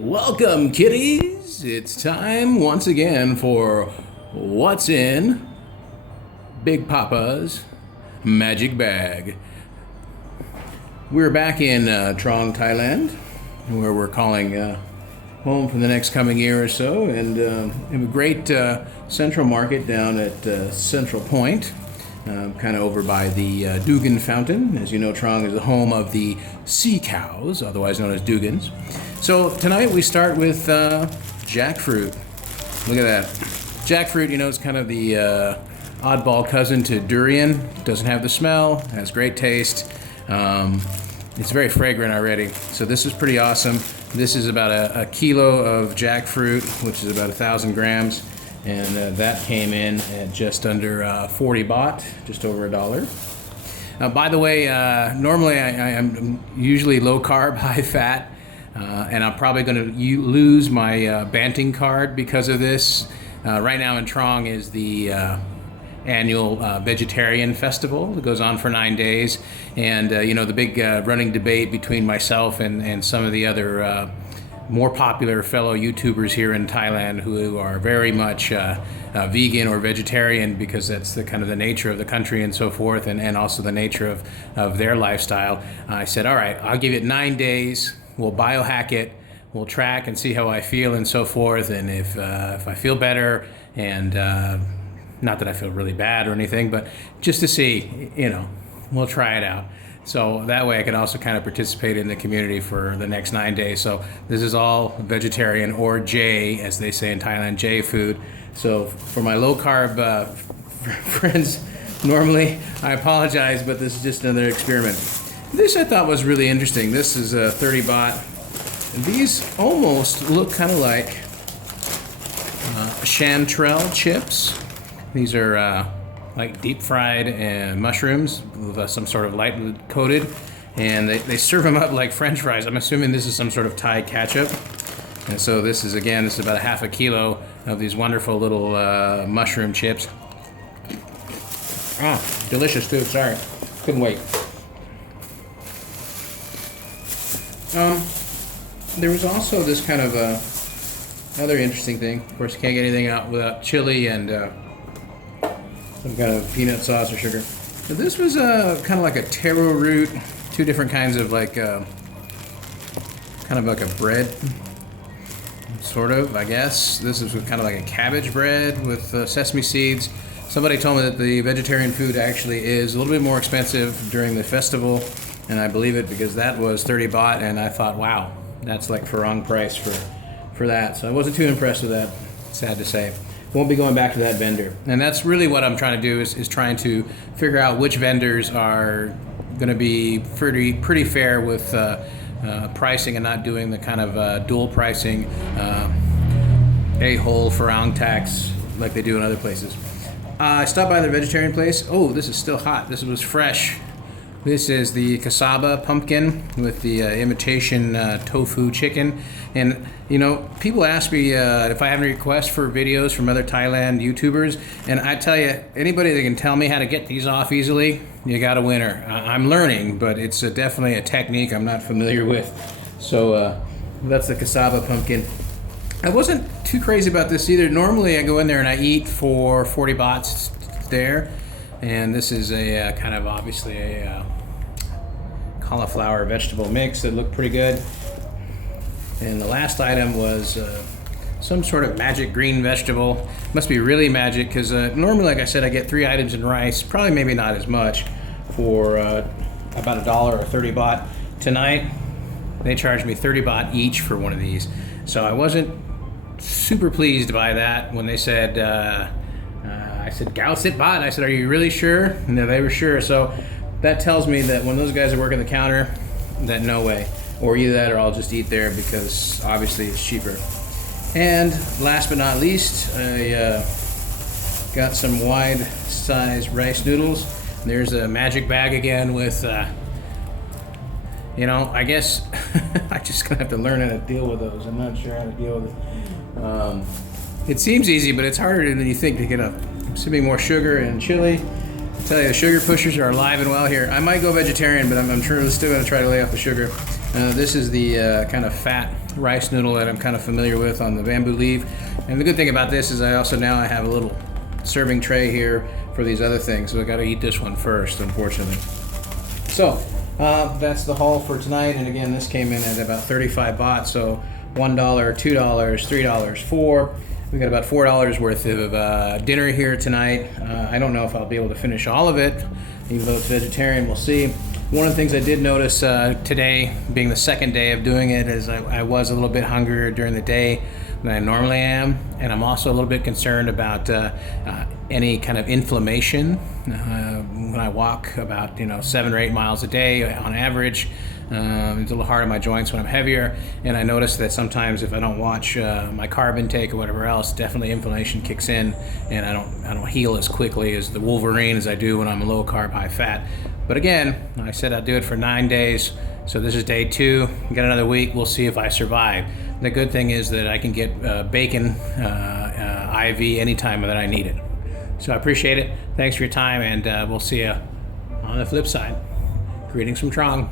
Welcome, kitties! It's time once again for What's in Big Papa's Magic Bag. We're back in Trang Thailand, where we're calling home for the next coming year or so, and have a great central market down at Central Point, kind of over by the Dugan Fountain. As you know, Trang is the home of the sea cows, otherwise known as Dugans. So tonight we start with jackfruit. Look at that. Jackfruit, you know, is kind of the oddball cousin to durian. Doesn't have the smell, has great taste. It's very fragrant already. So this is pretty awesome. This is about a kilo of jackfruit, which is about 1,000 grams. And that came in at just under 40 baht, just over $1. By the way, normally I'm usually low carb, high fat. And I'm probably going to lose my Banting card because of this. Right now in Trang is the annual vegetarian festival. It goes on for 9 days. And, you know, the big running debate between myself and some of the other more popular fellow YouTubers here in Thailand who are very much vegan or vegetarian, because that's the kind of the nature of the country and so forth, and also the nature of their lifestyle. I said, all right, I'll give it 9 days. We'll biohack it, we'll track and see how I feel and so forth, and if I feel better, and not that I feel really bad or anything, but just to see, you know, we'll try it out. So that way I can also kind of participate in the community for the next 9 days. So this is all vegetarian, or J, as they say in Thailand, J food. So for my low carb friends, normally I apologize, but this is just another experiment. This I thought was really interesting. This is 30 baht. And these almost look kind of like chanterelle chips. These are like deep fried mushrooms with some sort of lightly coated, and they serve them up like French fries. I'm assuming this is some sort of Thai ketchup. And so this is about a half a kilo of these wonderful little mushroom chips. Ah, delicious too. Sorry, couldn't wait. There was also this kind of other interesting thing. Of course, you can't get anything out without chili and some kind of peanut sauce or sugar. But this was kind of like a taro root, two different kinds of like, kind of like a bread, sort of, I guess. This is kind of like a cabbage bread with sesame seeds. Somebody told me that the vegetarian food actually is a little bit more expensive during the festival. And I believe it, because that was 30 baht, and I thought, wow, that's like Farang price for that. So I wasn't too impressed with that, sad to say. Won't be going back to that vendor. And that's really what I'm trying to do, is trying to figure out which vendors are going to be pretty fair with pricing, and not doing the kind of dual pricing, a-hole Farang tax like they do in other places. I stopped by the vegetarian place. Oh, this is still hot. This was fresh. This is the Cassava Pumpkin with the imitation tofu chicken. And, you know, people ask me if I have any requests for videos from other Thailand YouTubers. And I tell you, anybody that can tell me how to get these off easily, you got a winner. I'm learning, but it's definitely a technique I'm not familiar with. So that's the Cassava Pumpkin. I wasn't too crazy about this either. Normally I go in there and I eat for 40 bahts there. And this is a kind of obviously a cauliflower vegetable mix that looked pretty good. And the last item was some sort of magic green vegetable. Must be really magic, because normally, like I said, I get 3 items in rice, probably maybe not as much, for about $1 or 30 baht. Tonight, they charged me 30 baht each for one of these. So I wasn't super pleased by that when they said, I said, "Gao sit baht." I said, "Are you really sure?" And they were sure. So that tells me that when those guys are working the counter, that no way. Or either that, or I'll just eat there, because obviously it's cheaper. And last but not least, I got some wide size rice noodles. There's a magic bag again with, you know, I guess I just gonna have to learn how to deal with those. I'm not sure how to deal with it. It seems easy, but it's harder than you think to get up. Assuming more sugar and chili. I tell you, the sugar pushers are alive and well here. I might go vegetarian, but I'm sure still going to try to lay off the sugar. This is the kind of fat rice noodle that I'm kind of familiar with on the bamboo leaf. And the good thing about this is I have a little serving tray here for these other things, so I got to eat this one first, unfortunately. So that's the haul for tonight, and again, this came in at about 35 baht, so $1, $2, $3, $4. We got about $4 worth of dinner here tonight. I don't know if I'll be able to finish all of it, even though it's vegetarian. We'll see. One of the things I did notice today, being the second day of doing it, is I was a little bit hungrier during the day than I normally am, and I'm also a little bit concerned about any kind of inflammation. When I walk about 7 or 8 miles a day on average, it's a little hard on my joints when I'm heavier, and I notice that sometimes if I don't watch my carb intake or whatever else, definitely inflammation kicks in, and I don't heal as quickly as the Wolverine as I do when I'm low carb, high fat. But again, I said I'd do it for 9 days, so this is day 2. Got another week. We'll see if I survive. The good thing is that I can get bacon IV anytime that I need it. So I appreciate it. Thanks for your time, and we'll see you on the flip side. Greetings from Trang.